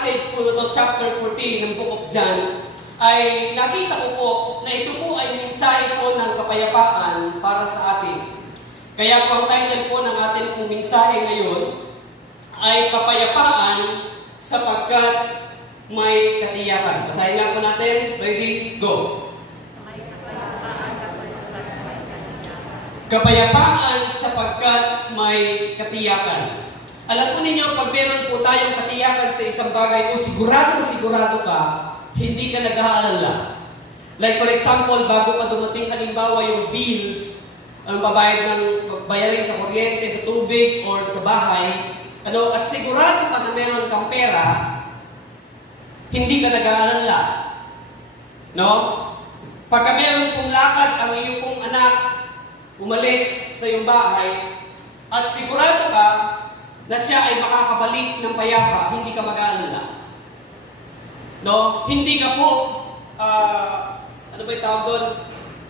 passage po na to, chapter 14 ng Book of John, ay nakita ko po na ito po ay mensahe po ng kapayapaan para sa atin. Kaya po ang title po ng ating pong mensahe ngayon ay kapayapaan sapagkat may katiyakan. Basahin nga po natin. Ready? Go! Kapayapaan sapagkat may katiyakan. Alam po ninyo, pag meron po tayong katiyakan sa isang bagay o sigurado ka, hindi ka nag-aalala. Like for example, bago pa dumating halimbawa yung bills, ang bayarin sa kuryente, sa tubig, or sa bahay, at sigurado ka na meron kang pera, hindi ka nag-aalala. No? Pagka meron pong lakad ang iyong pong anak, umalis sa iyong bahay, at sigurado ka na siya ay makakabalik ng payapa, hindi ka mag-aalala. No? Hindi ka po, ano ba yung tawag doon?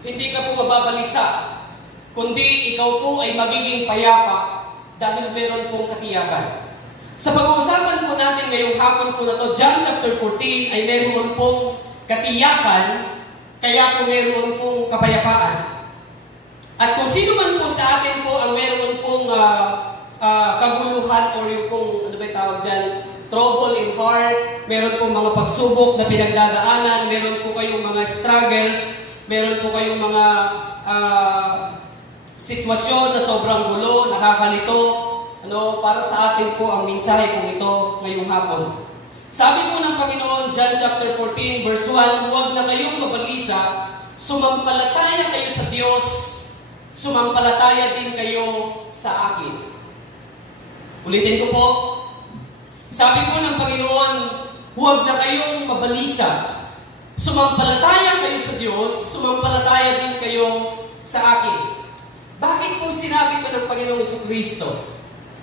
Hindi ka po mababalisa, kundi ikaw po ay magiging payapa dahil meron pong katiyakan. Sa pag-uusapan po natin ngayong hapon po na to, John chapter 14 ay meron pong katiyakan, kaya po meron pong kapayapaan. At kung sino man po sa atin po ang meron pong kaguluhan or yung pong, ano ba yung tawag dyan, trouble in heart, meron pong mga pagsubok na pinagdadaanan, meron po kayong mga struggles, meron po kayong mga sitwasyon na sobrang gulo, nakakalito, para sa atin po ang mensahe kong ito ngayong hapon. Sabi po ng Panginoon, John chapter 14, verse 1, huwag na kayong mabalisa, sumampalataya kayo sa Diyos, sumampalataya din kayo sa akin. Ulitin ko po. Sabi po ng Panginoon, huwag na kayong mabalisa. Sumampalataya kayo sa Diyos, sumampalataya din kayo sa akin. Bakit po sinabi ito ng Panginoong Jesucristo?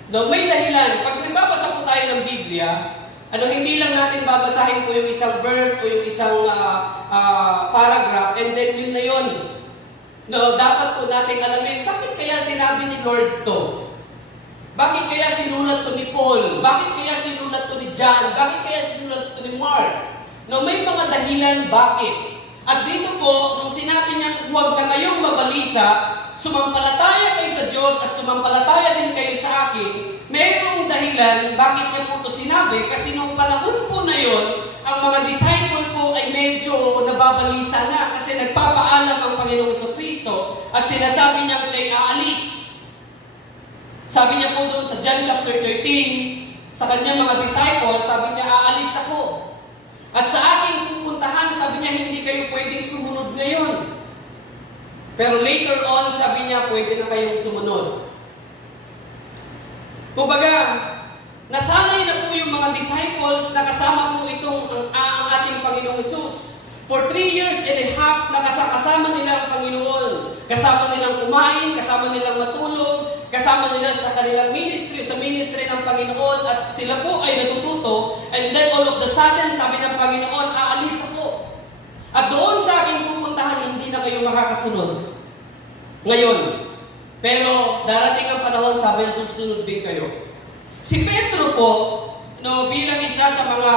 May dahilan. Pag nagbabasa po tayo ng Biblia, hindi lang natin babasahin po yung isang verse o yung isang paragraph, and then yun na yun. Dapat po natin alamin, bakit kaya sinabi ni Lord to? Bakit kaya sinulat to ni Paul? Bakit kaya sinulat to ni John? Bakit kaya sinulat to ni Mark? May mga dahilan bakit. At dito po, nung sinabi niya, huwag na kayong mabalisa, sumampalataya kayo sa Diyos at sumampalataya din kayo sa akin, mayroong dahilan bakit niya po ito sinabi. Kasi nung panahon po na yon, ang mga disciple po ay medyo nababalisa na kasi nagpapaalam ang Panginoong Jesucristo at sinasabi niya siya'y aalis. Sabi niya po doon sa John chapter 13, sa kanyang mga disciples, sabi niya, aalis ako. At sa aking pupuntahan, sabi niya, hindi kayo pwedeng sumunod ngayon. Pero later on, sabi niya, pwede na kayong sumunod. Kumbaga, nasanay na po yung mga disciples na kasama po itong ang ating Panginoong Hesus. For 3 years and a half, nakasama nila ang Panginoon. Kasama nilang kumain, kasama nilang matulog, kasama nila sa kanilang ministry, sa ministry ng Panginoon, at sila po ay natututo. And then all of the sudden, sabi ng Panginoon, aalis ako. At doon sa aking pupuntahan, hindi na kayo makakasunod. Ngayon. Pero darating ang panahon, sabi na susunod din kayo. Si Pedro po, bilang isa sa mga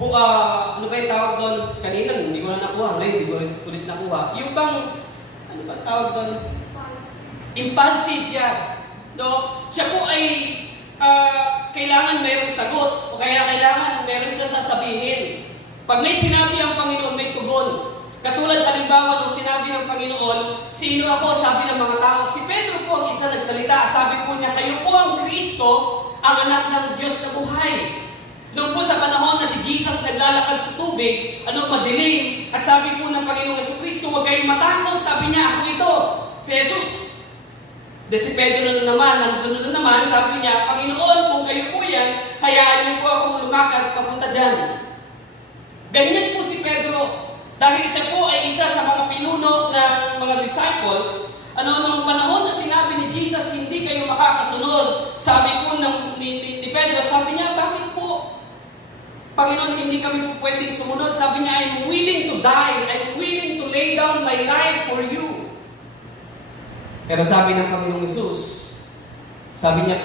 ano ba yung tawag doon? Kanina, hindi ko na nakuha. Ngayon, hindi ko ulit nakuha. Yung bang, ano ba tawag doon? Impulsive yan. Siya po ay kailangan mayroong sagot o kaya kailangan mayroong siya sasabihin. Pag may sinabi ang Panginoon, may tugon. Katulad halimbawa nung sinabi ng Panginoon, sino ako? Sabi ng mga tao. Si Pedro po ang isa nagsalita. Sabi po niya, kayo po ang Kristo, ang anak ng Diyos na buhay. Noong po sa panahon na si Jesus naglalakad sa tubig, madilim, at sabi po ng Panginoong Jesucristo, huwag kayong matakot, sabi niya, ako ito, si Jesus. Si Pedro na naman, nandun na naman, sabi niya, Panginoon, kung kayo po yan, hayaan niyo po akong lumakad papunta dyan. Ganyan po si Pedro, dahil siya po ay isa sa mga pinuno ng mga disciples. Nung panahon na sinabi ni Jesus, hindi kayo makakasunod, sabi po ni Pedro, sabi niya, bakit po? Panginoon, hindi kami po pwedeng sumunod. Sabi niya, I'm willing to die. I'm willing to lay down my life for you. Pero sabi ng Panginoong Hesus, sabi niya,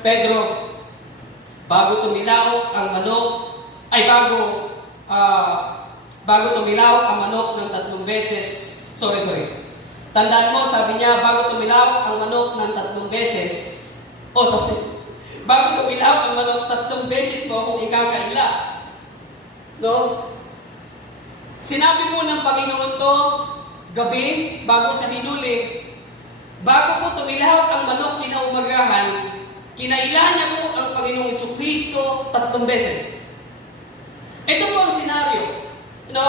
Pedro, bago tumilaw ang manok, bago tumilaw ang manok ng 3 beses. Sorry. Tandaan mo, sabi niya, bago tumilaw ang manok ng 3 beses. Bago tumilaw ang manok 3 beses mo kung ikakaila. No? Sinabi po ng Panginoon to, gabi, bago siya hinuli, bago po tumilaw ang manok kinaumagahan, kinaila niya po ang Panginoong Jesucristo 3 beses. Ito po ang senaryo. No?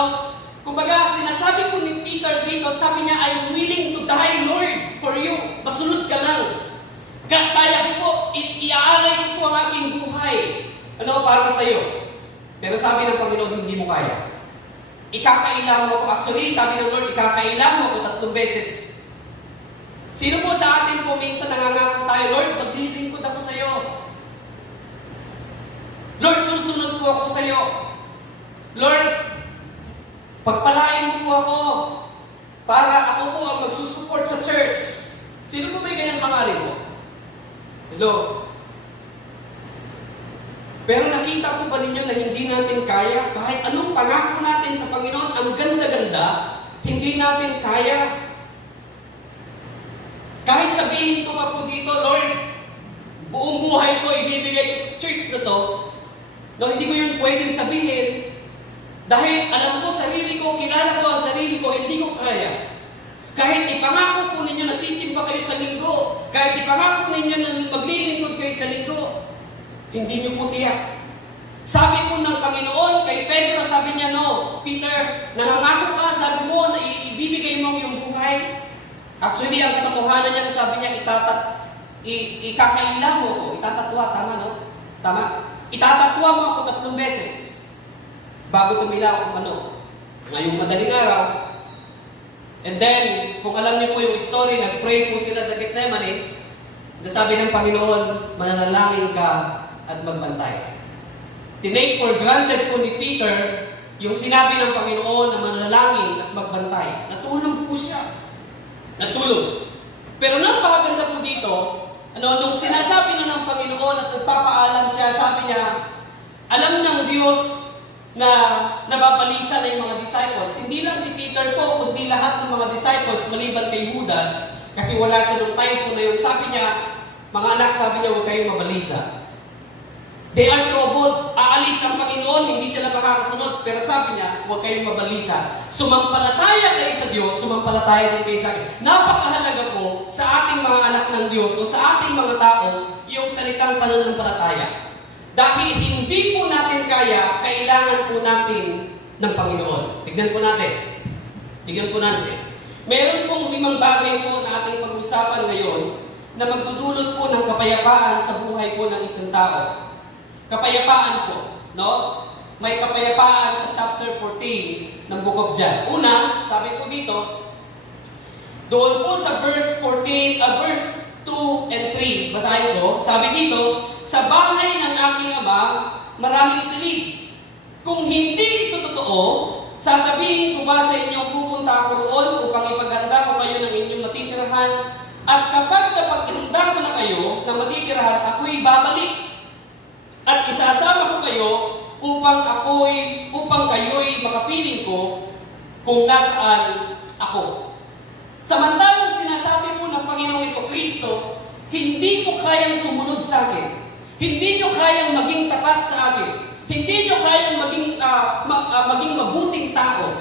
Kumbaga, sinasabi po ni Peter dito, sabi niya, I'm willing to die, Lord, for you. Masunod ka lang. Kaya ko po, iaalay ko po ang aking buhay para sa iyo. Pero sabi ng Panginoon, hindi mo kaya. Ikakailang mo ko. Actually, sabi ng Lord, ikakailang mo ko 3 beses. Sino po sa atin po minsan nangangako tayo, Lord, maglilingkod ako sa iyo. Lord, susunod po ako sa iyo. Lord, pagpalain mo po ako para ako po ang magsusupport sa church. Sino po may ganyang hangarin po? Hello? Pero nakita po ba ninyo na hindi natin kaya? Kahit anong pangako natin sa Panginoon, ang ganda-ganda, hindi natin kaya. Kahit sabihin ko pa po dito, Lord, buong buhay ko ibibigay ko sa church na to, no, hindi ko yun pwedeng sabihin. Dahil alam ko, sarili ko, kilala ko ang sarili ko, hindi ko kaya. Kahit ipangako po ninyo na sisimba kayo sa linggo, kahit ipangako ninyo na maglilingkod kayo sa linggo, hindi nyo po tiyak. Sabi po ng Panginoon kay Pedro, sabi niya, no, Peter, nangangako ka, sabi mo na ibibigay mo yung buhay. Actually, ang katotohanan niya, sabi niya, ikakaila mo ko, itatatwa, tama no? Tama? Itatatwa mo ako 3 beses bago tumilaw ang manok. Ngayong madaling araw. And then, kung alam niyo po yung story, nag-pray po sila sa Gethsemane, nasabi ng Panginoon, mananalangin ka at magbantay. Tinake for granted po ni Peter yung sinabi ng Panginoon na mananalangin at magbantay. Natulog po siya. Natulog. Pero napakaganda po dito, nung sinasabi na ng Panginoon at nagpapaalam siya, sabi niya, alam ng Diyos na nababalisa na yung mga disciples. Hindi lang si Peter po, kundi lahat ng mga disciples maliban kay Judas, kasi wala siya nung time po na yun. Sabi niya, mga anak, sabi niya, huwag kayong mabalisa. They are troubled. Aalis ang Panginoon, hindi sila makakasunod. Pero sabi niya, huwag kayong mabalisa. Sumampalataya kayo sa Diyos, sumampalataya din kayo sa akin. Napakahalaga po sa ating mga anak ng Diyos o sa ating mga tao yung salitang pananampalataya. Dahil hindi po natin kaya, kailangan po natin ng Panginoon. Tignan po natin. Meron pong 5 bagay po na ating pag-usapan ngayon na magdudulot po ng kapayapaan sa buhay po ng isang tao. Kapayapaan po, no? May kapayapaan sa chapter 14 ng Book of John. Una, sabi po dito, doon po sa verse 2 and 3, basahin ko, sabi dito, sa bahay ng aking ama, maraming silid. Kung hindi ito totoo, sasabihin ko ba sa inyo, pupunta ako roon upang ipaghanda ko kayo ng inyong matitirahan, at kapag napaghanda ko na kayo ng matitirahan, ako'y babalik. At isasama ko kayo upang kayo'y makapiling ko kung nasaan ako. Samantalang sinasabi po ng Panginoong Jesucristo, hindi ko kayang sumunod sa akin. Hindi nyo kayang maging tapat sa akin. Hindi nyo kayang maging mabuting tao.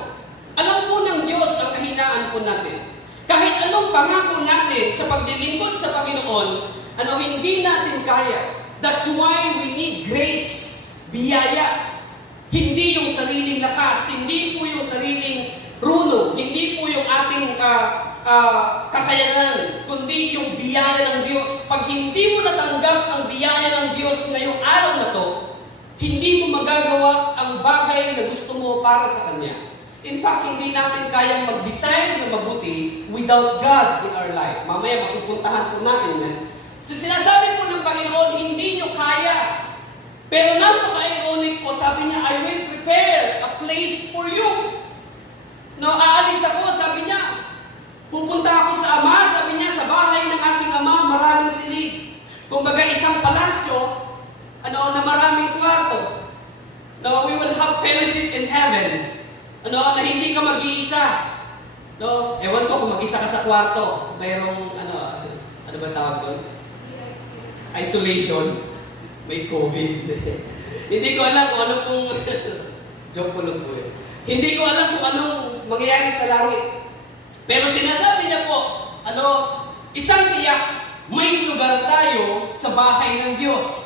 Alam po ng Diyos ang kahinaan po natin. Kahit anong pangako natin sa paglilingkod sa Panginoon, hindi natin kaya. That's why we need grace, biyaya. Hindi yung sariling lakas, hindi po yung sariling runo, hindi po yung ating kakayanan, kundi yung biyaya ng Diyos. Pag hindi mo natanggap ang biyaya ng Diyos ngayong araw na to, hindi mo magagawa ang bagay na gusto mo para sa Kanya. In fact, hindi natin kayang mag-decide na mabuti without God in our life. Mamaya mapupuntahan po natin yan. So, sinasabi po ng Panginoon, hindi nyo kaya. Pero napaka-ironic po, sabi niya, I will prepare a place for you. No, aalis ako, sabi niya. Pupunta ako sa Ama, sabi niya, sa bahay ng aking Ama, maraming silid. Kumbaga isang palasyo, na maraming kwarto. No, we will have fellowship in heaven. Na hindi ka mag-iisa. No, ewan ko kung mag-isa ka sa kwarto, mayroong ano ba tawag doon? Isolation. May COVID. Hindi ko alam kung ano pong joke ko lang po eh. Hindi ko alam kung anong mangyayari sa langit. Pero sinasabi niya po, isang tiyak, may lugar tayo sa bahay ng Diyos.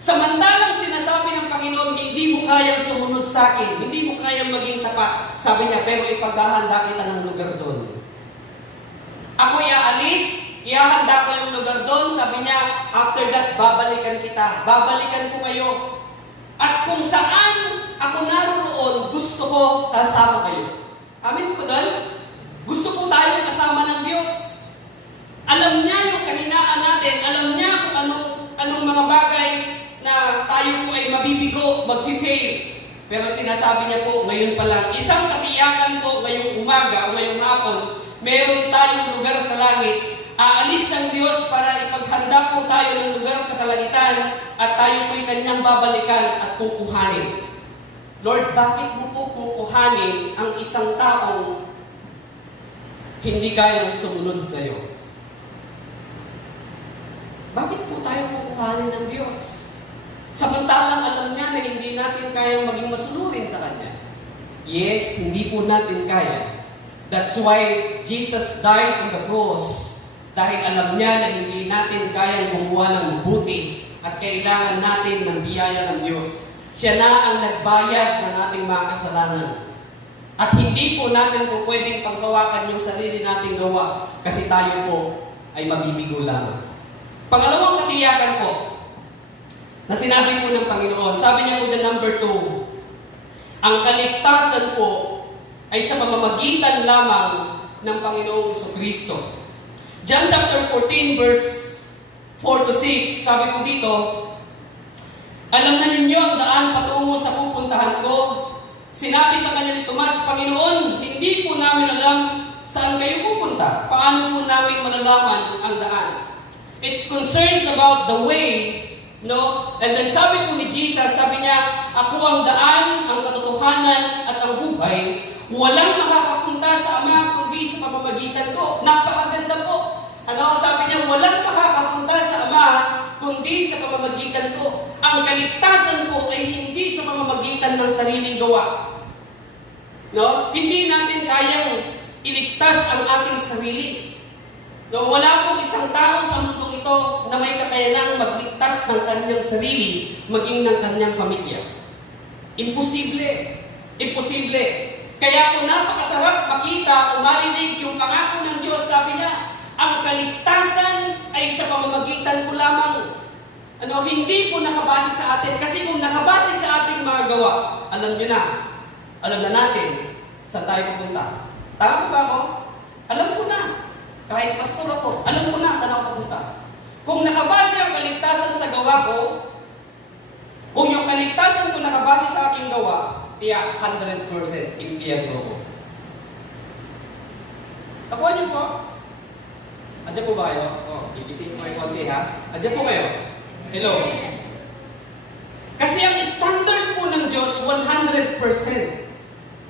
Samantalang sinasabi ng Panginoon, hindi mo kayang sumunod sa akin, hindi mo kayang maging tapat. Sabi niya, pero ipaghahanda kita ng lugar doon. Ako iaalis, ihahanda ko yung lugar doon. Sabi niya, after that, babalikan kita. Babalikan ko kayo. At kung saan ako naroon, gusto ko kasama kayo. Amin po doon? Gusto ko tayong kasama ng Diyos. Alam niya yung kahinaan natin. Alam niya kung anong mga bagay na tayo po ay mabibigo, mag-fail. Pero sinasabi niya po, ngayon pa lang, isang katiyakan po ngayong umaga o ngayong hapon, meron tayong lugar sa langit. Aalis ng Diyos para ipaghanda po tayo ng lugar sa kalangitan at tayo po'y kanyang babalikan at kukuhanin. Lord, bakit mo po kukuhanin ang isang taong hindi kayang sumunod sa iyo? Bakit po tayo kukuhanin ng Diyos? Samantalang alam niya na hindi natin kayang maging masunurin sa Kanya. Yes, hindi po natin kaya. That's why Jesus died on the cross. Dahil alam niya na hindi natin kayang gumawa ng mabuti at kailangan natin ng biyaya ng Diyos. Siya na ang nagbayad ng ating mga kasalanan. At hindi po natin po pwedeng panghawakan yung sarili nating gawa kasi tayo po ay mabibigo lamang. Pangalawang katiyakan po na sinabi po ng Panginoon, sabi niya po na number 2, ang kaligtasan po ay sa pamamagitan lamang ng Panginoong Jesucristo. John chapter 14 verse 4 to 6, sabi po dito, alam na ninyo ang daan patungo sa pupuntahan ko. Sinabi sa kanya ni Tomas, Panginoon, hindi po namin alam saan kayo pupunta. Paano po namin malalaman ang daan? It concerns about the way, no? And then sabi po ni Jesus, sabi niya, ako ang daan, ang katotohanan at ang buhay. Walang makakapunta sa Ama kundi sa pamamagitan ko. Napakaganda po. Sabi niya, walang makakapunta sa Ama kundi sa pamamagitan ko. Ang kaligtasan po ay hindi sa pamamagitan ng sariling gawa. No? Hindi natin kayang iligtas ang ating sarili. No, wala pong isang tao sa mundong ito na may kakayanang magligtas ng kanyang sarili, maging ng kanyang pamilya. Imposible. Imposible. Kaya po napakasarap makita o marinig yung pangako ng Diyos. Sabi niya, ang kaligtasan ay sa pamamagitan ko lamang. Hindi po nakabase sa atin. Kasi kung nakabase sa ating mga gawa, alam niyo na. Alam na natin saan tayo pupunta. Tama ba ako? Alam ko na. Kahit pastor ako, alam ko na saan ako pupunta. Kung nakabase ang kaligtasan sa gawa ko, kung yung kaligtasan ko nakabase sa aking gawa, tiyak 100% impyerno ko. Takuha niyo po. Andiyan po ba kayo? Ibising ko yung konti ha. Andiyan po kayo. Hello. Kasi ang standard po ng Diyos, 100%.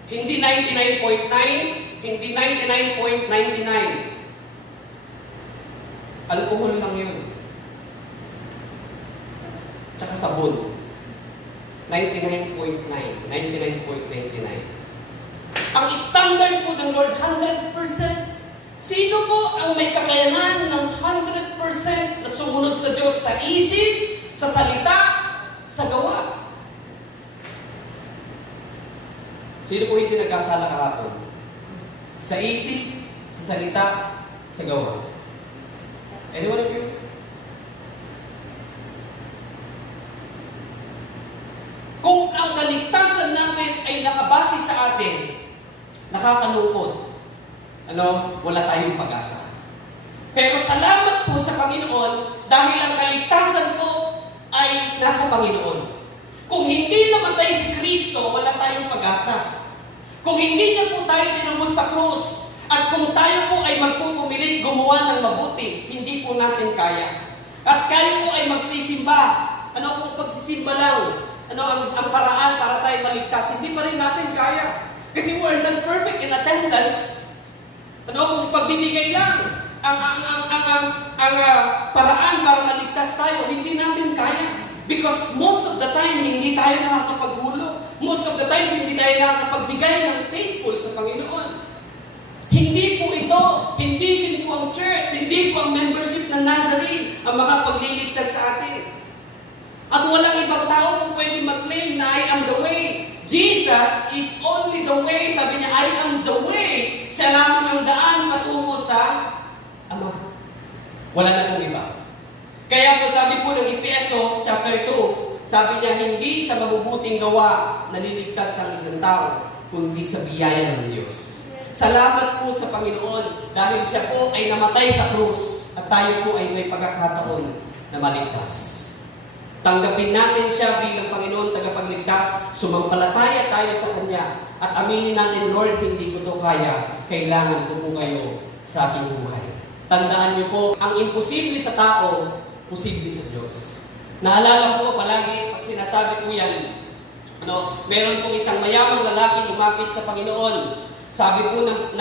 Hindi 99.9, hindi 99.99. Alcohol lang yun. Tsaka sabon. 99.9. 99.99. Ang standard po ng Lord, 100%. Sino po ang may kakayanan ng 100% na sumunod sa Diyos sa isip, sa salita, sa gawa? Sino po hindi nagkasala kahapon? Sa isip, sa salita, sa gawa. Anyone of you? Kung ang kaligtasan natin ay nakabase sa atin, nakakalungkot. Wala tayong pag-asa. Pero salamat po sa Panginoon dahil ang kaligtasan po ay nasa Panginoon. Kung hindi namatay si Kristo, wala tayong pag-asa. Kung hindi niya po tayo tinubos sa krus, at kung tayo po ay magpupumilit gumawa ng mabuti, hindi po natin kaya. At kayo po ay magsisimba, kung pagsisimba lang, ang paraan para tayo maligtas, hindi pa rin natin kaya. Kasi we're not perfect in attendance. Kung pagbibigay lang ang paraan para maligtas tayo, hindi natin kaya. Because most of the time, hindi tayo nakakapaghulog. Most of the times, hindi tayo nakakapagbigay ng faithful sa Panginoon. Hindi po ito, hindi din po ang church, hindi po ang membership ng Nazarene ang makapagliligtas sa atin. At walang ibang tao kung pwede mag-claim na I am the way. Jesus is only the way. Sabi niya, I am the way. Siya lamang ang daan patungo sa Ama. Wala na pong iba. Kaya po sabi po ng Efeso chapter 2, sabi niya, hindi sa mabubuting gawa naliligtas ang isang tao, kundi sa biyaya ng Diyos. Salamat po sa Panginoon dahil siya po ay namatay sa krus at tayo po ay may pagkakataon na maligtas. Tanggapin natin siya bilang Panginoon tagapagligtas, sumampalataya tayo sa Kanya at aminin natin, Lord, hindi ko ito kaya, kailangan ko po kayo sa aking buhay. Tandaan niyo po, ang imposible sa tao, posible sa Diyos. Naalala ko po palagi, pag sinasabi ko yan, meron pong isang mayamang lalaki lumapit sa Panginoon. Sabi po ng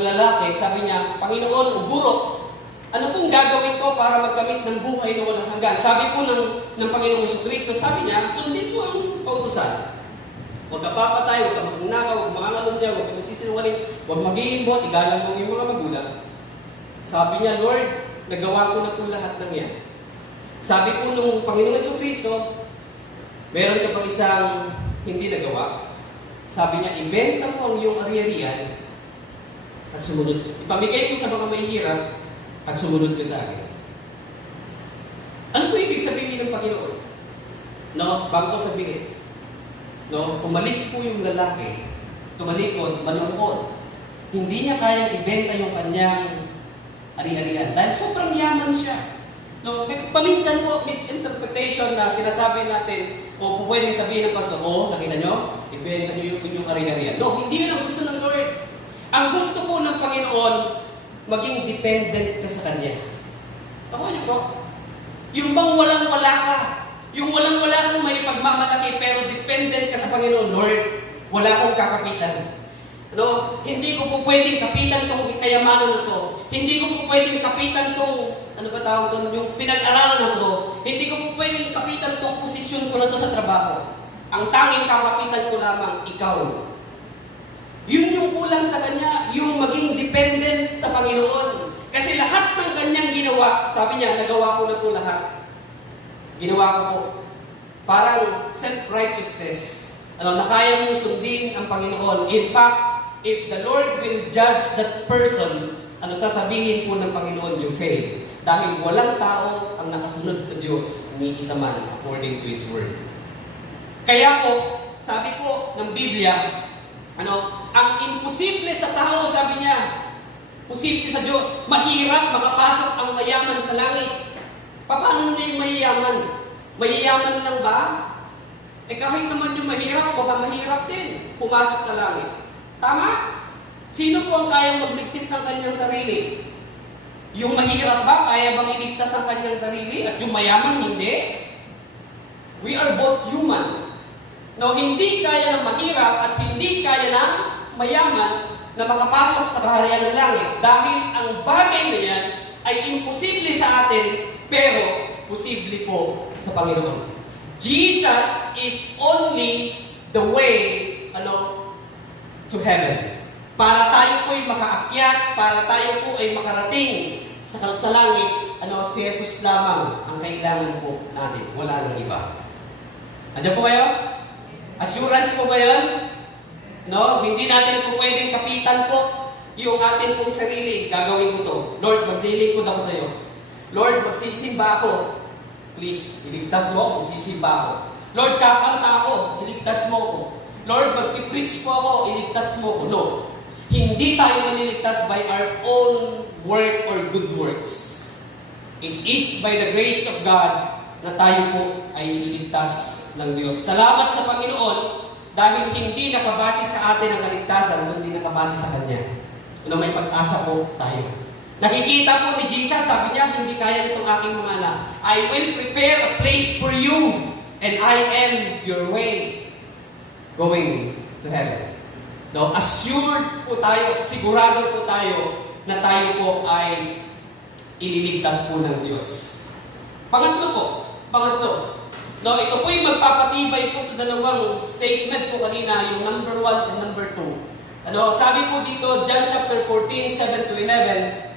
lalaki, sabi niya, Panginoon o Guro, ano pong gagawin ko para magkamit ng buhay na walang hanggan? Sabi po ng Panginoong Jesucristo, sabi niya, sundin mo ang kautusan. Huwag ka papatay, huwag ka magnakaw, huwag mangangalunya, huwag ka magsisinungaling, huwag mag-iimbot, igalang mo yung mga magulang. Sabi niya, Lord, nagawa ko na po lahat ng yan. Sabi po nung Panginoong Jesucristo, meron ka pang isang hindi nagawa. Sabi niya, ibenta mo ang iyong ari-arian at sumunod. Ipamigay mo sa mga may hirap at sumunod ka sa akin. Ano po ibig sabihin ng Panginoon? Bago ko sabihin. Umalis po yung lalaki, tumalikod, malungkot. Hindi niya kayang ibenta yung kanyang ari-arian dahil sobrang yaman siya. Paminsan po, misinterpretation na sinasabi natin, o pwedeng sabihin ng pastor, nakita nyo? Ibenta nyo yung inyong ari-arian. Hindi yun ang gusto ng Lord. Ang gusto po ng Panginoon, maging dependent ka sa Kanya. Ako niyo po? Yung bang walang-wala ka, yung walang-wala kang may pagmamalaki, pero dependent ka sa Panginoon, Lord, wala akong kakapitan. Hindi ko po pwedeng kapitan tong kayamanan na to. Hindi ko po pwedeng kapitan tong, yung pinag-aralan na to. Hindi ko po pwedeng kapitan tong posisyon ko na to sa trabaho. Ang tanging kakapitan ko lamang, ikaw. Yun yung kulang sa Kanya, yung maging dependent sa Panginoon. Kasi lahat ng Kanyang ginawa, sabi niya, nagawa ko na po lahat. Ginawa ko po. Parang self-righteousness. Na kaya mong sundin ang Panginoon. In fact, if the Lord will judge that person, sasabihin po ng Panginoon, you fail. Dahil walang tao ang nakasunod sa Diyos, ni isa man, according to His Word. Kaya po, sabi po ng Biblia, ang imposible sa tao, sabi niya, posible sa Diyos. Mahirap makapasok ang mayaman sa langit. Paano niya yung mayayaman? Mayayaman lang ba? Kahit naman yung mahirap, baka mahirap din pumasok sa langit. Tama? Sino po ang kayang magligtas ng kanyang sarili? Yung mahirap ba, kaya bang iligtas ang kanyang sarili? At yung mayaman, hindi? We are both human. Hindi kaya ng mahirap at hindi kaya ng mayaman na makapasok sa kaharian ng langit. Dahil ang bagay na yan ay imposible sa atin, pero posible po sa Panginoon. Jesus is only the way, to heaven. Para tayo po ay makaakyat, para tayo po ay makarating sa langit, si Jesus lamang ang kailangan po natin. Wala nang iba. Andiyan po kayo? Assurance po ba yun? Hindi natin po pwedeng kapitan po yung atin pong sarili. Gagawin ko to. Lord, maglilingkod ako sa iyo. Lord, magsisimba ako. Please, iligtas mo ako, magsisimba ako. Lord, kakanta ako, iligtas mo ako. Lord, magpipreach po ako, iligtas mo ako. No. Hindi tayo maniligtas by our own work or good works. It is by the grace of God na tayo po ay iligtas ng Diyos. Salamat sa Panginoon dahil hindi nakabase sa atin ang kaligtasan, kundi nakabase sa Kanya. May pag-asa po tayo. Nakikita po ni Jesus, sabi niya, hindi kaya nitong aking mga anak. I will prepare a place for you, and I am your way going to heaven. No, assured po tayo, sigurado po tayo na tayo po ay ililigtas po ng Diyos. Pangatlo. No, ito po yung magpapatibay po sa dalawang statement po kanina, yung number 1 and number 2. Sabi po dito, John chapter 14, 7 to 11,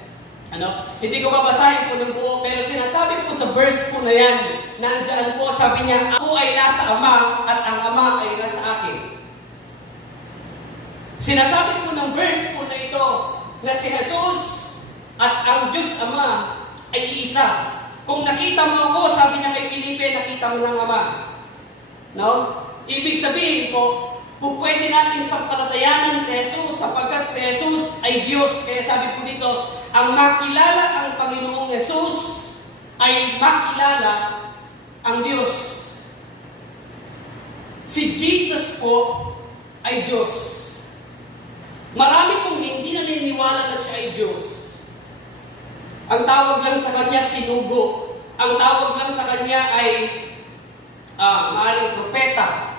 hindi ko babasahin po ng buo, pero sinasabi po sa verse po na yan, nandiyan po, sabi niya, ako ay nasa Ama, at ang Ama ay nasa akin. Sinasabi po ng verse po na ito, na si Jesus at ang Diyos Ama ay iisa. Kung nakita mo ako, sabi niya kay Felipe, nakita mo ng Ama. No? Ibig sabihin po, kung pwede natin sampalatayanan si Jesus sapagkat si Jesus ay Diyos. Kaya sabi po dito, ang makilala ang Panginoong Jesus ay makilala ang Diyos. Si Jesus po ay Diyos. Marami pong hindi naniniwala na siya ay Diyos. Ang tawag lang sa kanya, sinugo. Ang tawag lang sa kanya ay maaaring propeta.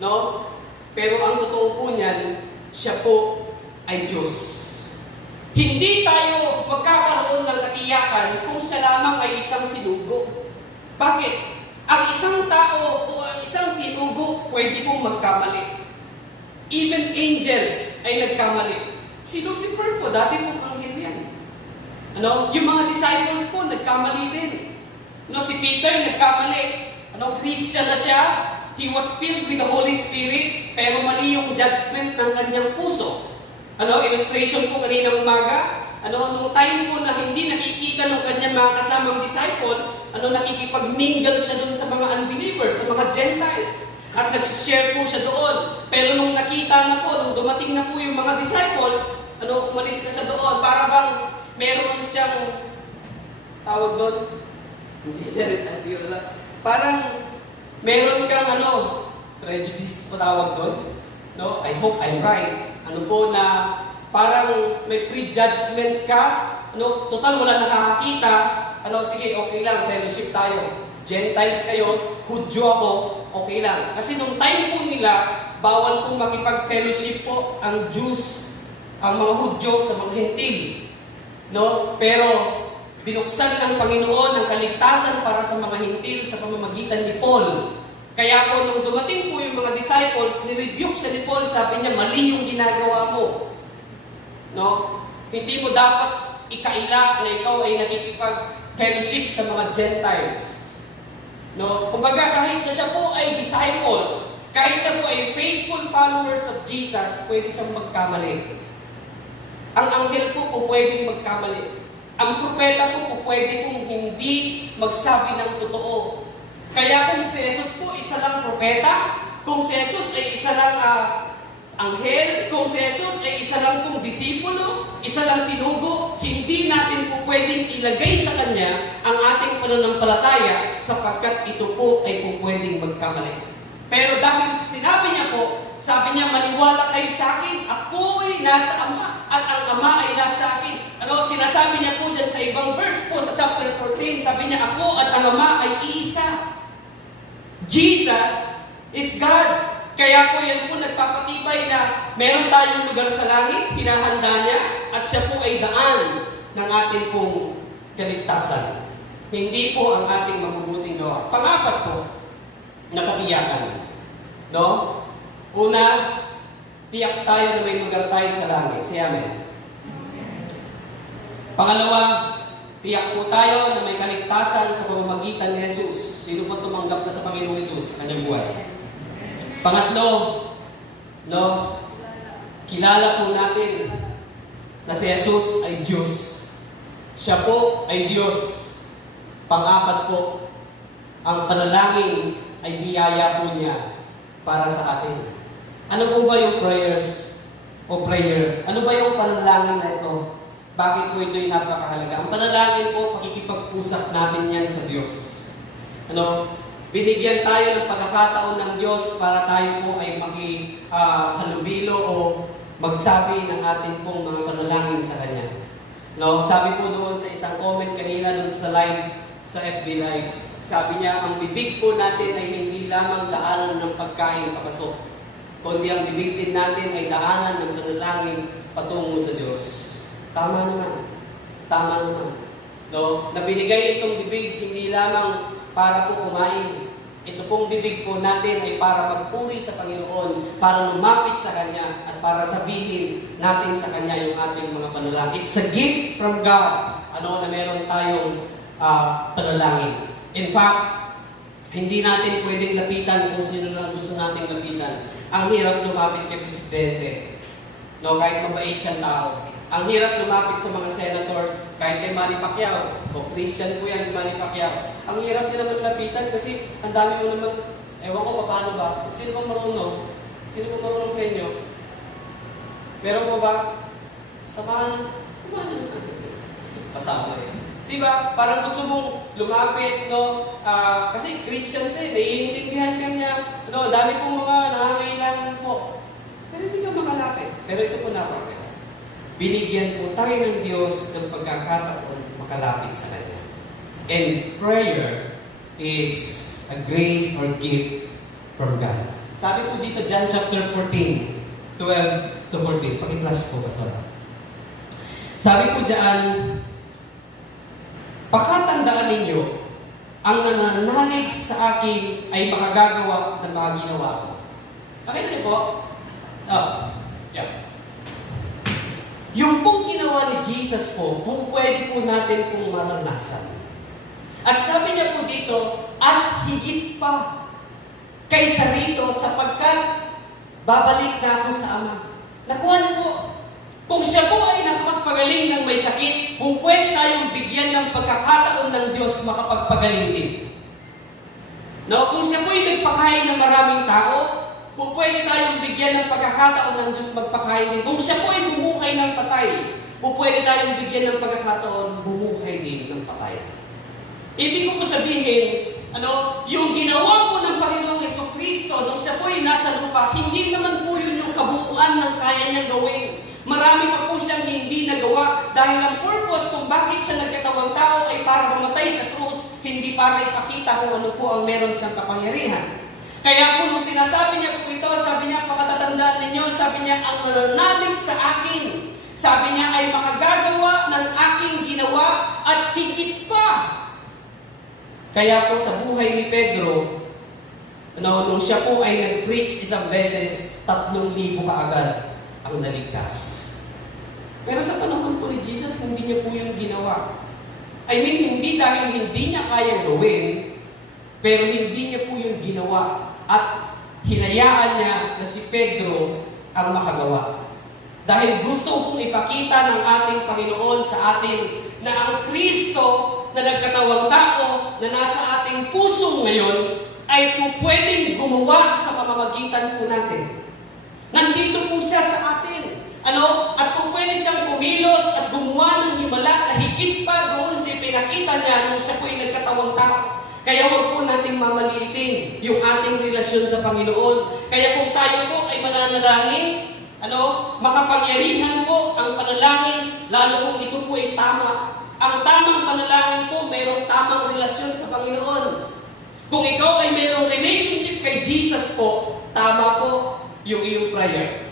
No? Pero ang totoo po niyan, siya po ay Diyos. Hindi tayo magkakaroon ng katiyakan kung siya lamang ay isang sinugo. Bakit? Ang isang tao o ang isang sinugo pwede pong magkamali. Even angels ay nagkamali. Si Lucifer po, dati pong anghel yan. Yung mga disciples po, nagkamali din. Si Peter, nagkamali. Christian na siya. He was filled with the Holy Spirit, pero mali yung judgment ng kanyang puso. Illustration po kanina umaga. Nung time po na hindi nakikita ng kanyang mga kasamang disciple, nakikipag-mingle siya doon sa mga unbelievers, sa mga Gentiles. At nag-share po siya doon. Pero nung nakita na po, nung dumating na po yung mga disciples, umalis na siya doon. Para bang meron siyang tawag doon? Parang meron kang prejudice po tawag doon. I hope I'm right. Na parang may prejudgment ka. Total wala nakakakita. Sige, okay lang, fellowship tayo. Gentiles kayo, Hudyo ako, okay lang. Kasi nung time po nila, bawal pong makipag-fellowship po ang Jews, ang mga Hudyo sa mga Hentil. Pero binuksan ng Panginoon ang kaligtasan para sa mga Hentil sa pamamagitan ni Paul. Kaya po nung dumating po yung mga disciples, nirebuke siya ni Paul, sabi niya, mali yung ginagawa mo. Hindi mo dapat ikaila na ikaw ay nakikipag-fellowship sa mga Gentiles. Kumbaga kahit na siya po ay disciples, kahit siya po ay faithful followers of Jesus, pwede siyang magkamali. Ang anghel po pwedeng magkamali. Ang propeta po pwede pong hindi magsabi ng totoo. Kaya kung si Jesus po isa lang propeta, kung si Jesus ay isa lang anghel, kung si Jesus ay isa lang pong disipulo, isa lang sinugo, hindi natin po pwedeng ilagay sa kanya ang ating pananampalataya sapagkat ito po ay po pwedeng magkamali. Pero dahil sinabi niya po, sabi niya, maniwala kayo sa akin, ako'y nasa Ama, at ang Ama ay nasa akin. Sinasabi niya po dyan sa ibang verse po sa chapter 14, sabi niya, ako at ang Ama ay isa. Jesus is God. Kaya po yan po nagpapatibay na meron tayong lugar sa langit, hinahanda niya, at siya po ay daan ng ating pong kaligtasan. Hindi po ang ating mabubuting gawa. Pangapat po, nakatiyakan. Una, tiyak tayo na may lugar tayo sa langit. Say amen. Pangalawa, tiyak po tayo na may kaligtasan sa pamamagitan ni Jesus. Sino po tumanggap na sa Panginoong Jesus? Kanyang buhay. Pangatlo, kilala po natin na si Jesus ay Diyos. Siya po ay Diyos. Pang-apat po, ang panalangin ay biyaya po niya para sa atin. Ano po ba yung prayers o prayer? Ano ba yung panalangin na ito? Bakit po ito'y napakahalaga? Ang panalangin po, pakikipag-usap natin yan sa Diyos. Binigyan tayo ng pagkakataon ng Diyos para tayo po ay makihalubilo o magsabi ng ating pong mga panalangin sa Kanya. No, sabi po doon sa isang comment kanina doon sa live, sa FB Live, sabi niya, ang bibig po natin ay hindi lamang daanan ng pagkain papasok, kundi ang bibig din natin ay daanan ng panalangin patungo sa Diyos. Tama naman. Tama naman. No, na binigay itong bibig hindi lamang para po kumain. Ito pong bibig po natin ay para magpuri sa Panginoon, para lumapit sa Kanya, at para sabihin natin sa Kanya yung ating mga panalangin. It's a gift from God, na meron tayong panalangin. In fact, hindi natin pwedeng lapitan kung sino lang gusto natin lapitan. Ang hirap lumapit kay Presidente. No, kahit mabait siyang tao. Ang hirap lumapit sa mga senators, kahit kay Manny Pacquiao, o Christian po yan si Manny Pacquiao. Ang hirap din naman lapitan kasi ang dami mo naman, ewan ko paano ba, sino ba marunong? Sino ba marunong sa inyo? Meron mo ba? Samahan naman. Kasama eh. Diba? Parang gusto mong lumapit, no? Kasi Christian siya, naiintindihan ka niya. No, dami pong mga nangangailangan po. Pero hindi ka makalapit. Pero ito po napakita. Binigyan po tayo ng Diyos ng pagkakataon makalapit sa Kanya. And prayer is a grace or gift from God. Sabi po dito, John chapter 14, 12 to 14. Paki-plus po, Pastor. Sabi po dyan, pakatandaan ninyo, ang nananalig sa akin ay makagagawa ng mga ginawa ko. Pakita niyo po? Yeah. Yung pong ginawa ni Jesus po, pwede po natin pong maranasan. At sabi niya po dito, at higit pa kaysa rito sapagkat babalik na ako sa Ama. Nakuha niyo po, kung siya po ay nakapagpagaling ng may sakit, kung pwede tayong bigyan ng pagkakataon ng Diyos makapagpagaling din. No, kung siya po ay nagpakain ng maraming tao, kung pwede tayong bigyan ng pagkakataon ng Diyos magpakain din. Kung siya po ay bumuhay ng patay, kung pwede tayong bigyan ng pagkakataon, bumuhay din ng patay. Ibig ko po sabihin, yung ginawa po ng Panginoong Jesucristo nung siya po ay nasa lupa, hindi naman po yun yung kabuuan ng kaya niyang gawin. Marami pa po siyang hindi nagawa dahil ang purpose kung bakit siya nagkatawang tao ay para mamatay sa krus, hindi para ipakita kung ano po ang meron siyang kapangyarihan. Kaya po nung sinasabi niya po ito, sabi niya, pakatatandaan ninyo, sabi niya, ang nananalig sa akin, sabi niya, ay makagagawa ng aking ginawa at higit pa. Kaya po sa buhay ni Pedro, nung siya po ay nag-preach isang beses, 3,000 kaagad ang naligtas. Pero sa panahon po ni Jesus, hindi niya po yung ginawa. I mean, hindi dahil hindi niya kayang gawin, pero hindi niya po yung ginawa. At hinayaan niya na si Pedro ang makagawa. Dahil gusto kong ipakita ng ating Panginoon sa atin na ang Kristo na nagkatawang tao na nasa ating puso ngayon ay po pwedeng gumawa sa pamamagitan po natin. Nandito po siya sa atin. At kung pwede siyang kumilos at gumawa ng himala na higit pa doon sa pinakita niya nung siya po ay nagkatawang tao. Kaya huwag po nating mamaliitin yung ating relasyon sa Panginoon. Kaya kung tayo po ay mananalangin, makapangyarihan po ang panalangin, lalo kung ito po ay tama. Ang tamang panalangin po, mayroong tamang relasyon sa Panginoon. Kung ikaw ay mayroong relationship kay Jesus po, tama po yung iyong prayer.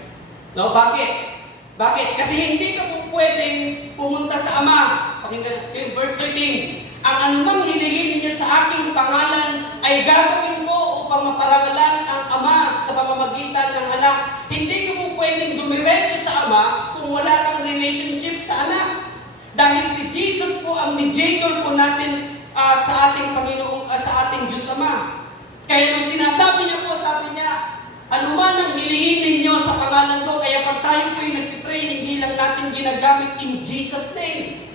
Bakit? Bakit? Kasi hindi ka po pwedeng pumunta sa Ama. Pakinggan, verse 13. Ang anumang hilingin ninyo sa aking pangalan ay gagawin ko upang maparangalan ang Ama sa pamamagitan ng anak. Hindi ko po pwedeng dumiretso sa Ama kung wala kang relationship sa anak. Dahil si Jesus po ang mediator po natin sa ating Panginoong, sa ating Diyos Ama. Kaya nung sinasabi niya po, sabi niya, anuman ang hilingin ninyo sa pangalan ko, kaya pag tayo po ay nagpipray, hindi lang natin ginagamit in Jesus' name.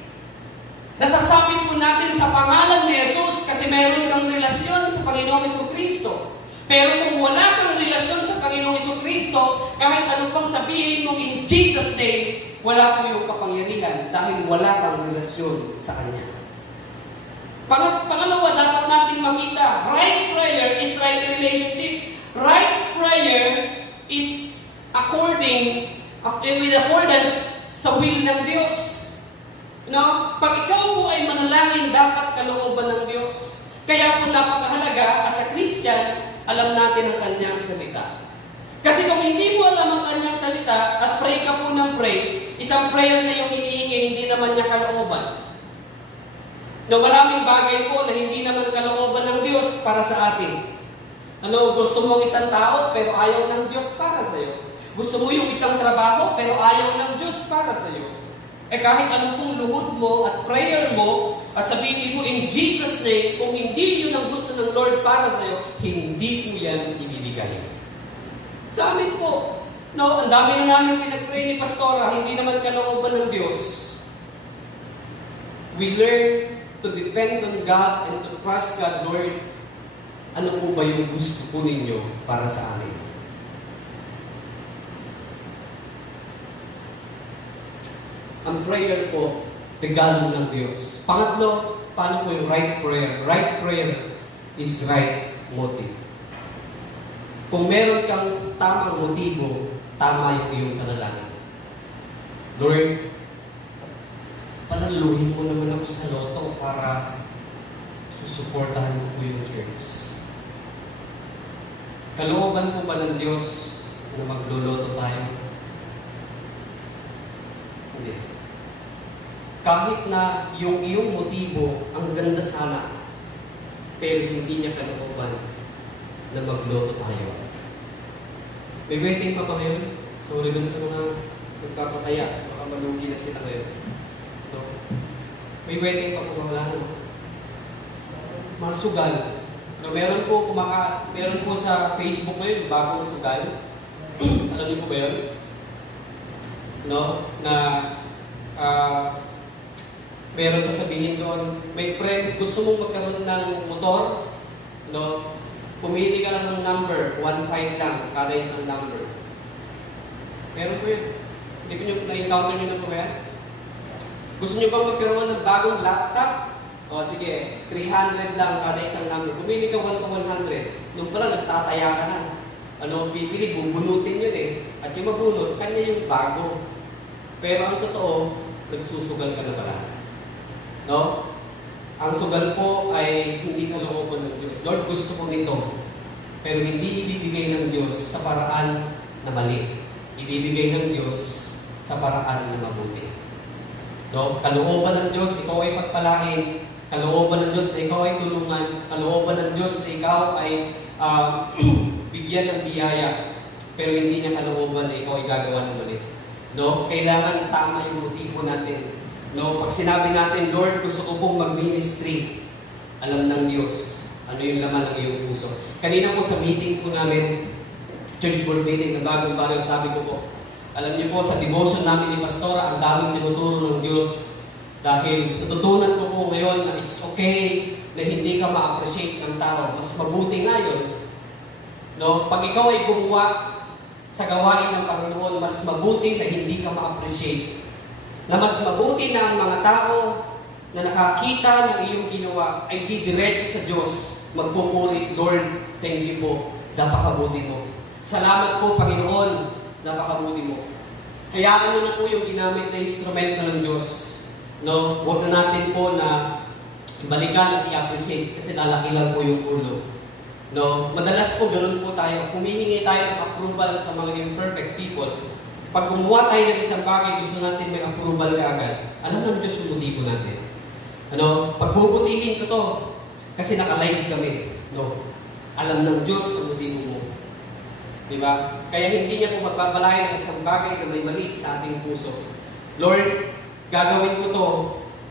Nasasabi po natin sa pangalan ni Jesus kasi meron kang relasyon sa Panginoong Jesucristo. Pero kung wala kang relasyon sa Panginoong Jesucristo, kahit ano pang sabihin mo in Jesus' name, wala po yung kapangyarihan dahil wala kang relasyon sa Kanya. Pangalawa, dapat natin makita, right prayer is right relationship. Right prayer is with accordance sa will ng Diyos. No? Pag ikaw po ay manalangin, dapat kalooban ng Diyos. Kaya po napakahalaga, as a Christian, alam natin ang kanyang salita. Kasi kung hindi mo alam ang kanyang salita at pray ka po ng pray, isang prayer na yung hinihingi, hindi naman niya kalooban. No, maraming bagay po na hindi naman kalooban ng Diyos para sa atin. Gusto mo isang tao pero ayaw ng Diyos para sa iyo. Gusto mo yung isang trabaho pero ayaw ng Diyos para sa iyo. Kahit anong pong luhod mo at prayer mo at sabihin mo in Jesus' name, kung hindi yun ang gusto ng Lord para sa iyo, hindi po yan ibibigay. Sa amin po, ang dami na namin pinag-pray ni Pastora, hindi naman kalooban ng Diyos. We learn to depend on God and to trust God. Lord, ano po ba yung gusto po ninyo para sa amin? Ang prayer po, regalo ng Diyos. Pangatlo, paano po yung right prayer? Right prayer is right motive. Kung meron kang tamang motibo, tama yung iyong panalangin. Lord, panaluhin mo naman ako sa loto para susuportahan mo po yung church. Kalooban po ba ng Diyos na magluluto tayo? Hindi. Kahit na yung iyong motibo, ang ganda sana, pero hindi niya kalooban na magluto tayo. May waiting pa ba ngayon? Sorry dun sa mga nagpapakaya, baka malugi na sila ngayon. No? May waiting pa ba? Wala naman. Mga sugal. Meron po sa Facebook ngayon, bagong sugal. Alam niyo po ba yun? Meron sasabihin doon, may friend, gusto mong magkaroon ng motor, pumili ka lang ng number, 15 lang, kada isang number. Meron po yun. Hindi ko nyo na-encounter nyo na po yan? Gusto nyo bang magkaroon ng bagong laptop? O sige, 300 lang kada isang number. Pumili ka 1 to 100. Nung pala, nagtataya ka na. Pipili, bubunutin yun eh. At yung mabunot, kanya yung bago. Pero ang totoo, nagsusugal ka na pala. Ang sugal po ay hindi kalooban ng Diyos. Lord, gusto ko nito. Pero hindi ibibigay ng Diyos sa paraan na mali. Ibibigay ng Diyos sa paraan na mabuti. Kalooban ng Diyos, ikaw ay pagpalain. Kalooban ng Diyos na ikaw ay tulungan. Kalooban ng Diyos na ikaw ay bigyan ng biyaya. Pero hindi niya kalooban na ikaw ay gagawa ng mali. Kailangan tama yung motibo natin. Pag sinabi natin, Lord, gusto ko pong mag-ministry, alam ng Diyos, ano yung laman ng iyong puso. Kanina po sa meeting po namin, church board meeting na bagong-bagong, sabi ko po, alam niyo po, sa devotion namin ni Pastora, ang daming tinuturo ng Diyos. Dahil natutunan ko po ngayon na it's okay na hindi ka ma-appreciate ng tao. Mas mabuti nga yun. Pag ikaw ay gumawa sa gawain ng Panginoon, mas mabuti na hindi ka ma-appreciate. Na mas mabuti na ang mga tao na nakakita ng iyong ginawa ay didiretso sa Diyos. Magpupuri, Lord, thank you po. Napakabuti mo. Salamat po, Panginoon. Napakabuti mo. Hayaan nyo na po yung ginamit na instrumento ng Diyos. Huwag na natin po na balikan at i-appreciate kasi lalaki lang po yung ulo. Madalas po ganun po tayo. Humihingi tayo ng approval sa mga imperfect people. Pag gumawa tayo ng isang bagay, gusto natin may approval kaagad. Alam ng Diyos yung motibo natin. Pagbubutihin ko to kasi naka-live kami. Alam ng Diyos ang motibo mo. Diba? Kaya hindi niya po magbabalayan ng isang bagay na may mali sa ating puso. Lord, gagawin ko to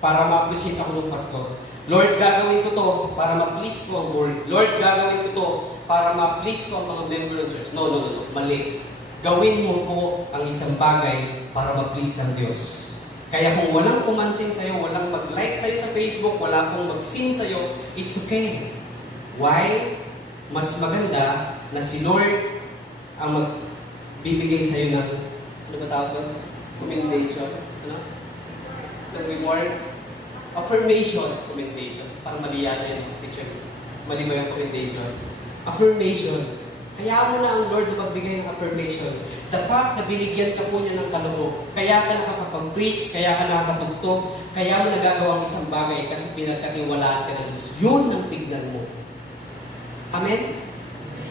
para ma-appreciate ako ng pastor. Lord, gagawin ko to para ma-please ko ang board. Lord, gagawin ko to para ma-please ko ang mga member ng church. No. Mali. Gawin mo po ang isang bagay para ma-please ang Diyos. Kaya kung walang pumansin sa'yo, walang mag-like sa'yo sa Facebook, wala pong mag-sing sa'yo, it's okay. Why? Mas maganda na si Lord ang magbibigay sa'yo ng, ano ba tawag doon? Commendation. The reward? Affirmation. Commendation. Parang mali yan yung teacher. Mali ba yung commendation? Affirmation. Kaya mo na ang Lord na magbigay ng affirmation. The fact na binigyan ka po niya ng kaloob, kaya ka nakakapag-preach, kaya ka nakakatugtog, kaya mo nagagawa ang isang bagay kasi pinagkatiwalaan ka ng Diyos. Yun ang tignan mo. Amen?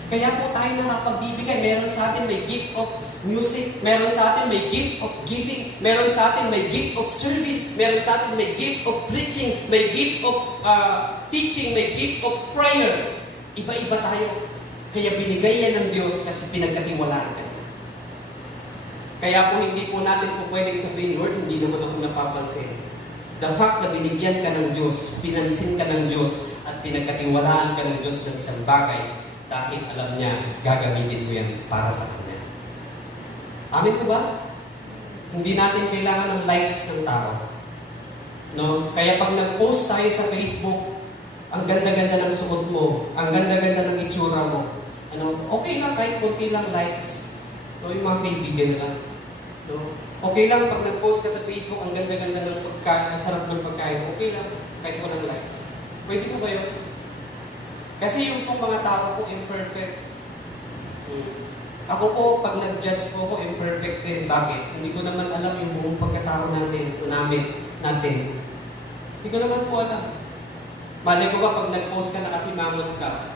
Kaya po tayo nakapagbibigay. Meron sa atin may gift of music, meron sa atin may gift of giving, meron sa atin may gift of service, meron sa atin may gift of preaching, may gift of teaching, may gift of prayer. Iba-iba tayo. Kaya binigay yan ng Diyos kasi pinagkatiwalaan ka. Kaya po hindi po natin po pwedeng sabihin, Lord, hindi naman ako napapansin. The fact na binigyan ka ng Diyos, pinansin ka ng Diyos, at pinagkatiwalaan ka ng Diyos ng isang bagay, dahil alam niya, gagamitin mo yan para sa Kanya. Amin po ba? Hindi natin kailangan ng likes ng tao. No? Kaya pag nag-post tayo sa Facebook, ang ganda-ganda ng suot mo, ang ganda-ganda ng itsura mo, okay lang kahit konti lang likes. No, yung mga kaibigan nila. No? Okay lang pag nag-post ka sa Facebook, ang ganda-ganda ng pagkain, ang sarap ng pagkain, okay lang kahit walang likes. Pwede po ba yun? Kasi yung pong mga tao po imperfect. Ako po, pag nag-judge po ako, imperfect din. Bakit? Hindi ko naman alam yung buong pagkatao natin. Hindi ko naman po alam. Malay ko ba pag nag-post ka nakasimangot ka?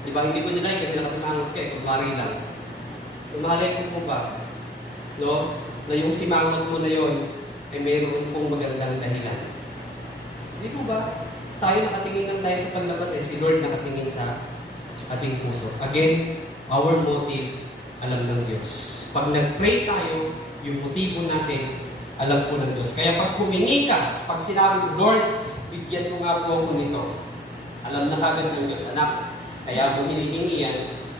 Di ba? Hindi ko nilay kasi nakasimangot ka. Kumari lang. Malay ko po ba? No? Na yung simangot mo na yon ay mayroon pong magandang dahilan. Hindi po ba? Tayo nakatingin lang tayo sa panlabas si Lord nakatingin sa ating puso. Again, our motive, alam ng Diyos. Pag nag-pray tayo, yung motibo natin, alam po ng Diyos. Kaya pag humingi ka, pag sinabi, Lord, bigyan mo nga po ako nito. Alam na kagad ng Diyos, anak. Kaya mo hinihingi yan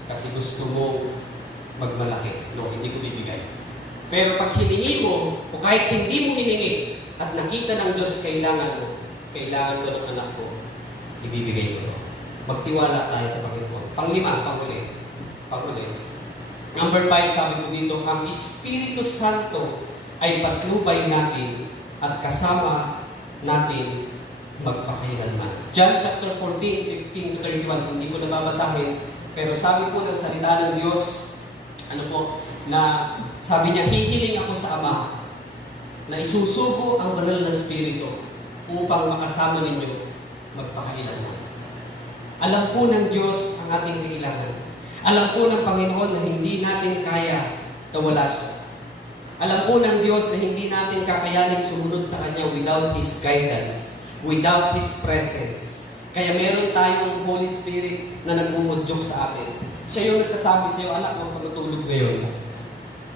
kasi gusto mo magmalaki. No, hindi ko bibigay. Pero pag hiningi mo, o kahit hindi mo hiningi, at nakita ng Diyos kailangan ko ng anak ko, ibibigay ko to. Magtiwala tayo sa Panginoon. Panglima, panghuli. Number 5, sabi ko dito, ang Espiritu Santo ay patnubay natin at kasama natin magpakailanman. John chapter 14, 15 to 31, hindi ko nababasahin, pero sabi po ng salita ng Diyos, na sabi niya, hihiling ako sa Ama na isusugo ang banal na Espiritu upang makasama ninyo magpakailanman. Alam po ng Diyos ang ating kailangan. Alam po ng Panginoon na hindi natin kaya na wala siya. Alam po ng Diyos na hindi natin kakayanin sumunod sa Kanya without His guidance, without His presence. Kaya meron tayong Holy Spirit na nagmumudyok sa atin. Siya yung nagsasabi sa iyo, anak, huwag ka matulog ngayon.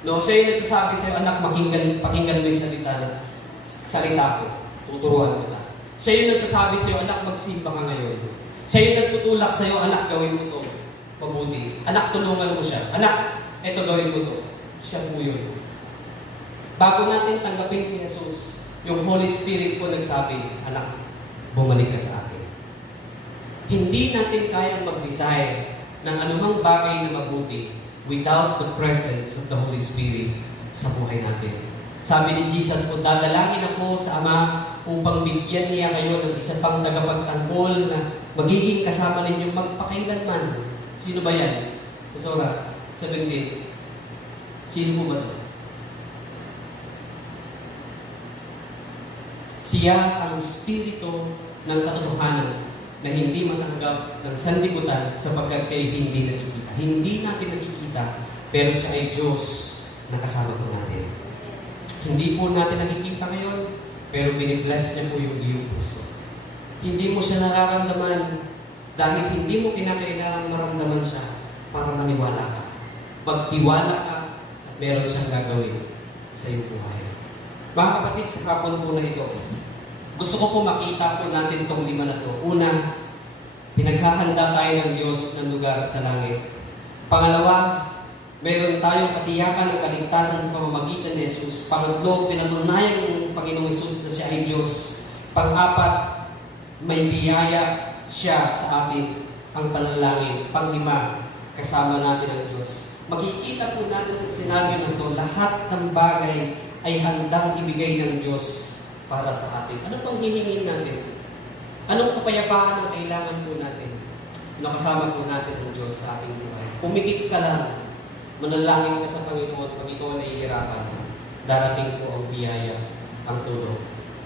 No, siya yung nagsasabi sa iyo, anak, pakinggan mo yung salita ko. Tuturuan kita. Siya yung nagsasabi sa iyo, anak, magsimba ka ngayon. Siya yung nagtutulak sa iyo, anak, gawin mo to. Mabuti. Anak, tulungan mo siya. Anak, eto gawin mo to. Siya po yun. Bago natin tanggapin si Jesus, yung Holy Spirit po nagsabi, anak, bumalik ka sa akin. Hindi natin kayang mag-desire ng anumang bagay na mabuti without the presence of the Holy Spirit sa buhay natin. Sabi ni Jesus po, dadalangin ako sa Ama upang bigyan niya kayo ng isa pang tagapagtanggol na magiging kasama ninyong magpakailanman. Sino ba yan? Pastora, 17. Sino po ba ito? Siya ang Espiritu ng katotohanan na hindi matanggap ng sanlibutan sapagkat siya ay hindi nakikita. Hindi natin nakikita, pero siya ay Diyos na kasama po natin. Hindi po natin nakikita ngayon, pero binibless niya po yung iyong puso. Hindi mo siya nararamdaman dahil hindi mo kinakailangan maramdaman siya para maniwala ka. Pagtiwala ka, meron siyang gagawin sa iyong buhay. Mga kapatid, sa hapon po na ito, gusto ko po makita po natin itong 5 na ito. Una, pinaghahanda tayo ng Diyos ng lugar sa langit. Pangalawa, mayroon tayong katiyakan ng kaligtasan sa pamamagitan ni Jesus. Pangatlo, pinatunayan ng Panginoong Jesus na siya ay Diyos. Pang-apat, may biyaya siya sa atin, ang panalangin. Pang-5, kasama natin ang Diyos. Makikita po natin sa sinabi na ito, lahat ng bagay ay handang ibigay ng Diyos para sa atin. Ano pang hihingin natin? Anong kapayapaan ang kailangan po natin? Nakasama po natin ang Diyos sa ating buhay. Pumikit ka lang. Manalangin ka sa Panginoon pag ikaw nahihirapan. Darating po ang biyaya, ang tulong.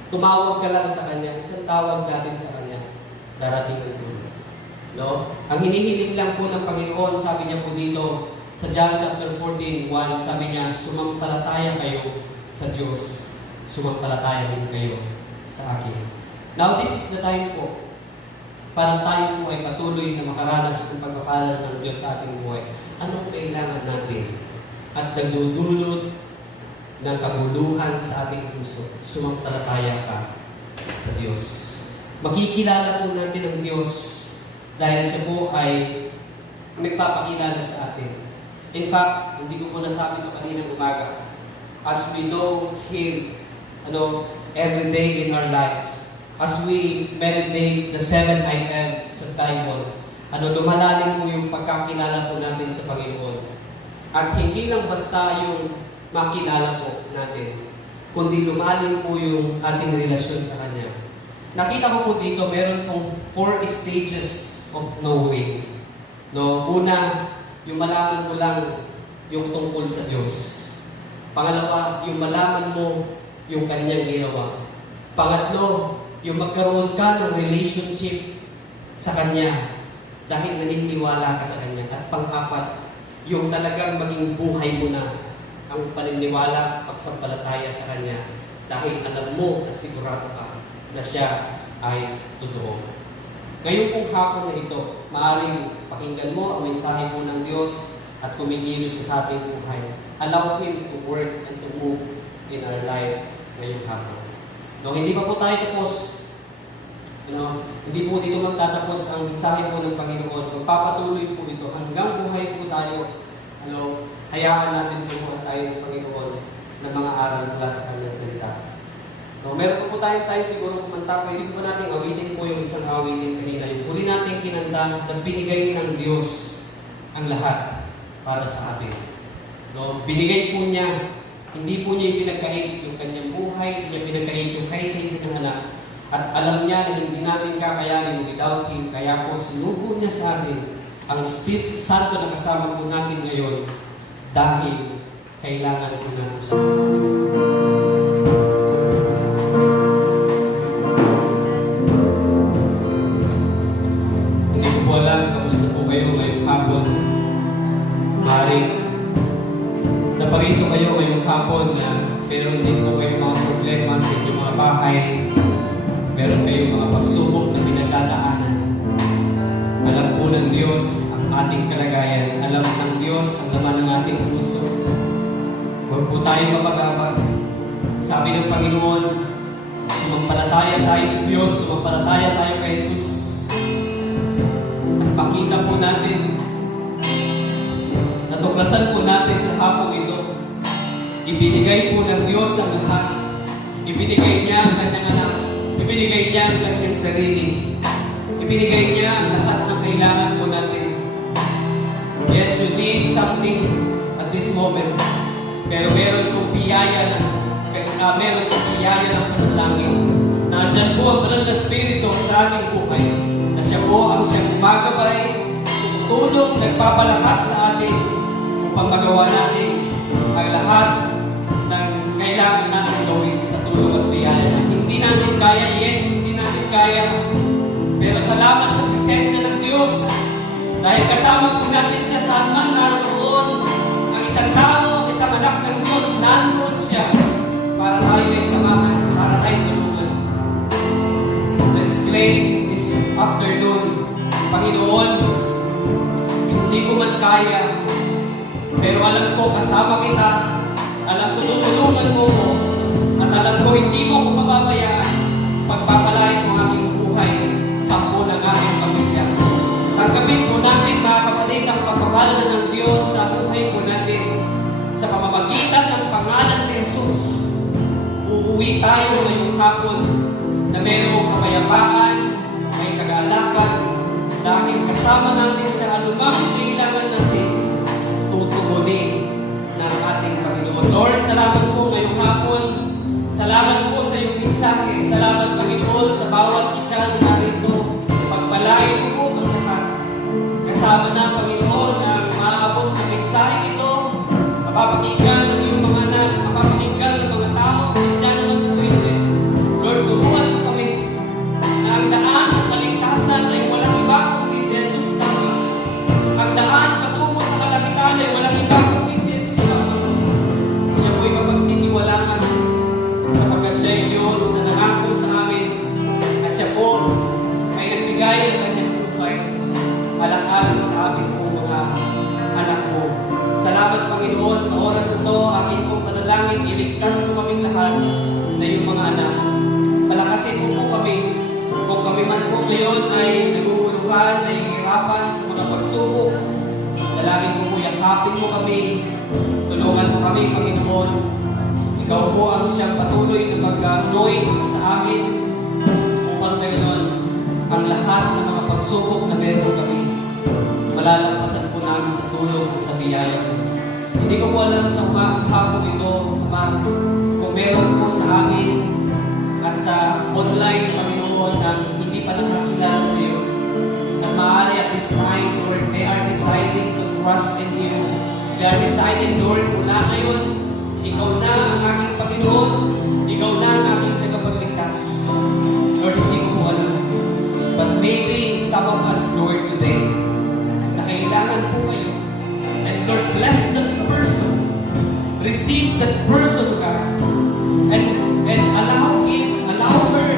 Tumawag ka lang sa Kanya. Isang tawag natin sa Kanya. Darating ang tulong. No? Ang hinihiling lang po ng Panginoon, sabi niya po dito, sa John chapter 14:1, sabi niya, sumampalataya kayo sa Diyos. Sumampalataya din kayo sa akin. Now, this is the time po para tayo po ay patuloy na makaranas ng pagpapala ng Diyos sa ating buhay. Anong kailangan natin? At nagdudulot ng kaguluhan sa ating puso. Sumampalataya ka sa Diyos. Makikilala po natin ang Diyos dahil siya po ay nagpapakilala sa atin. In fact, hindi ko po nasabi ito kaninang umaga. As we know Him, every day in our lives, as we meditate the 7 items sa Bible, lumalalim po yung pagkakilala po natin sa Panginoon. At hindi lang basta yung makilala po natin, kundi lumalim po yung ating relasyon sa Kanya. Nakita ko po dito, meron pong 4 stages of knowing. No? Una, yung malaman mo lang yung tungkol sa Diyos. Pangalawa, yung malaman mo yung Kanyang ginawa. Pangatlo, yung magkaroon ka ng relationship sa Kanya dahil naniniwala ka sa Kanya. At pang-apat, yung talagang maging buhay mo na ang paniniwala, pagsampalataya sa Kanya dahil alam mo at sigurado ka na siya ay totoo. Ngayon pong hapon na ito, maaaring pakinggan mo ang mensahe po ng Diyos at kumikilos siya sa ating buhay. Allow Him to work and to move in our life ngayong hapon. No, hindi pa po tayo tapos. Hindi po dito magtatapos ang mensahe po ng Panginoon. Magpapatuloy po ito hanggang buhay po tayo. Hayaan natin turuan tayo ng Panginoon ng mga aral mula sa Kanyang salita. No, meron po tayong time siguro kumanta. Pwede po natin awitin po yung isang awitin kanina. Yung huli natin kinanta na binigay ng Diyos ang lahat para sa atin. No, binigay po niya. Hindi po niya ipinagkait yung Kanyang buhay. Hindi niya pinagkait yung kaisa-isa ng anak. At alam niya na hindi natin kakayanin without Him. Kaya po sinubo niya sa atin ang Espiritu Santo na kasama po natin ngayon dahil kailangan po natin siya. Hindi ko po alam kamusta po kayo ngayong hapon. Maring naparito kayo ngayong hapon na meron din po kayo mga problema sa inyong mga bahay. Meron kayong mga pagsubok na pinagdadaanan. Alam po ng Diyos ang ating kalagayan. Alam ng Diyos ang laman ng ating puso. Huwag po tayo mapag-abag. Sabi ng Panginoon, sumampalataya tayo sa Diyos, sumampalataya tayo kay Jesus. At makita po natin, natuklasan po natin sa hapong ito, ibinigay po ng Diyos ang lahat. Ibinigay niya ang Kanyang anak. Ibinigay niya ang Kanyang sarili. Ibinigay niya ang lahat ng kailangan po natin. Yes, you need something at this moment. Pero meron pong biyaya ng panalangin. Nandyan po ang Banal na Espiritu sa ating buhay. Na siya po ang siyang gumagabay, tumutulong, nagpapalakas sa atin upang magawa natin ang lahat ng kailangan natin gawin sa tulong at biyaya. Hindi natin kaya, yes, hindi natin kaya. Pero salamat sa presensya ng Diyos. Dahil kasama po natin siya saan man naroon. Ang isang tao, isang anak ng Diyos, nandoon siya para tayo ay samahan, para tayo tulungan. Let's claim this afternoon. Panginoon, hindi ko man kaya, pero alam ko kasama kita. Alam ko tutulungan mo ko. At alam ko hindi mo ako mababayaan. Pagpapalain mo aking buhay sa po ng aking pamilya. Tanggapin po natin mga kapatid ang pagpapala ng Diyos sa buhay po natin. Sa pamamagitan ng pangalan ni Jesus, uuwi tayo ngayong hapon na mayroong kapayapaan, may kagalakan, dahil kasama natin siya anumang kailangan natin tutugunin ng ating Panginoon. Lord, salamat po ngayong hapon. Salamat po sa iyong mensahe. Salamat, Panginoon, sa bawat isa na narito. Pagpalain po ang lahat. Kasama na, Panginoon, ang mapapakinggan ng iyong mga anak, mapapakinggan ng mga tao, Kristiyano man po hindi. Lord, turuan mo kami na ang daan ng kaligtasan ay walang iba kundi si Jesus lamang. Ang daan patungo sa kalangitan ay walang iba kundi si Jesus lamang. Siya po'y mapagtitiwalaan sapagkat siya ay Diyos na nangako sa amin at siya po ay nagbigay ng kanyang buhay alang-alang sa amin po mga anak mo. Salamat Panginoon sa oras na ito, aking pong panalangin, iligtas mo kaming lahat na yung mga anak. Palakasin mo po kami kung kami man po ngayon ay naguguluhan, nahihirapan sa mga pagsubok. Dalangin mo po, yakapin mo kami, tulungan mo kami Panginoon. Ikaw po ang siyang patuloy na mag-anoint sa amin upang sa ganon ang lahat ng mga pagsubok na meron kami malalampasan po namin sa tulong at sa biyaya. Hindi ko po alam sa hapong ito, Ama, kung meron po sa amin at sa online, Panginoon, na hindi pa nakakilala sa iyo. At maaari at this time, Lord, they are deciding to trust in you. They are deciding, Lord, mula ngayon, ikaw na ang aking Panginoon, ikaw na ang aking tagapagligtas. Lord, hindi ko po alam. But maybe some of us, Lord, today, kailangan po kayo. And Lord, bless that person. Receive that person, God. And allow her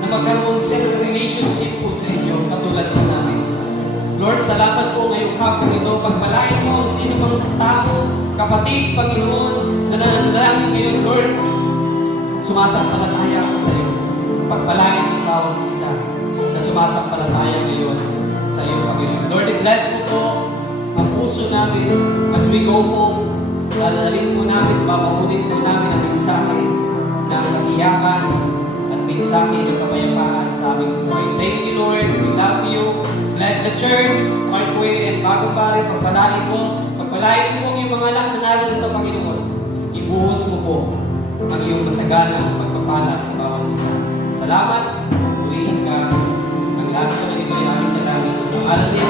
na magkaroon siya ng relationship po sa inyo, katulad po namin. Lord, salamat po ngayong hapon ito. Pagpalain mo sino mang tao, kapatid, Panginoon, na nananalangin ngayon, Lord, sumasampalataya ako sa iyo. Pagpalain mo bawat isa na sumasampalataya ngayon sa iyo, Panginoon. Lord, bless mo po ang puso namin as we go home. Lalalarin po namin, babahunin po namin ang mensahe ng katiyakan at mensahe ng kapayapaan sa aming buhay. Thank you, Lord. We love you. Bless the church, Parkway, and Bagong Pare. Pagpalain mo ang iyong mga anak na naroon ito, Panginoon. Ibuhos mo po ang iyong masagana pagpapala sa bawat isa. Salamat. Purihin ka. Ang lahat naman ito ay aming dalangin sa pangalan ni